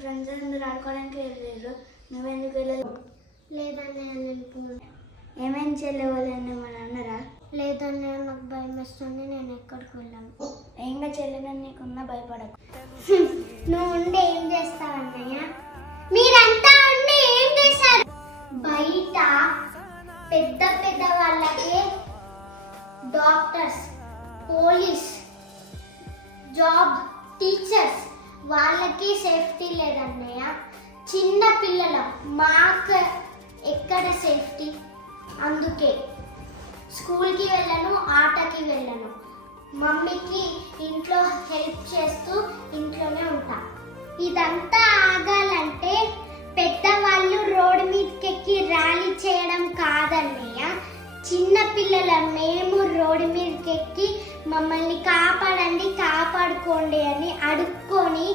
Friends అందరూ ఆడుకోవడానికి వెళ్ళారు. నువ్వెందుకు వెళ్ళలేదు? లేదన్నయ్య నేను ఏమేం చెల్లెవాళ్ళని మన అన్నరా? లేదన్నయ్య నాకు భయం వేస్తుంది, నేను ఎక్కడికి వెళ్ళాను. ఏంగా చెల్లెనని నీకున్నా భయపడకు. నువ్వు ఉండి ఏం చేస్తావన్నయ్య? మీరంతా ఉండి ఏం చేశారు? బయట పెద్ద పెద్ద వాళ్ళకి డాక్టర్స్, పోలీస్ జాబ్, టీచర్స్ వాళ్ళకి సేఫ్టీ లేదన్నయ్య. చిన్న పిల్లలం మాకు ఎక్కడ సేఫ్టీ? అందుకే స్కూల్కి వెళ్ళను, ఆటకి వెళ్ళను. మమ్మీకి ఇంట్లో హెల్ప్ చేస్తూ ఇంట్లోనే ఉంటా. ఇదంతా ఆగాలంటే పెద్దవాళ్ళు రోడ్డు మీదకి ర్యాలీ చేయడం కాదన్నయ్య. చిన్న పిల్లల మేము రోడ్డు మీదకి మమ్మల్ని కాపాడండి, కాపాడుకోండి అని అడుక్కొని